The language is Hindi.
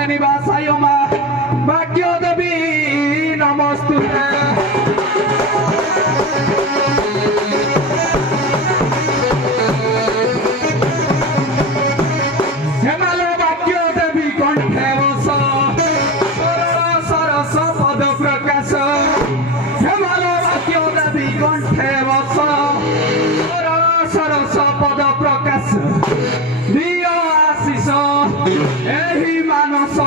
कंठे निवासाय मा भाग्य देवी नमस्तुते हेमालो भाग्य देवी कंठे बस सरल सरस पद प्रकाश हेमालो भाग्य देवी कंठे बस सरल सरस पद प्रकाश दियो आशीष एही मानस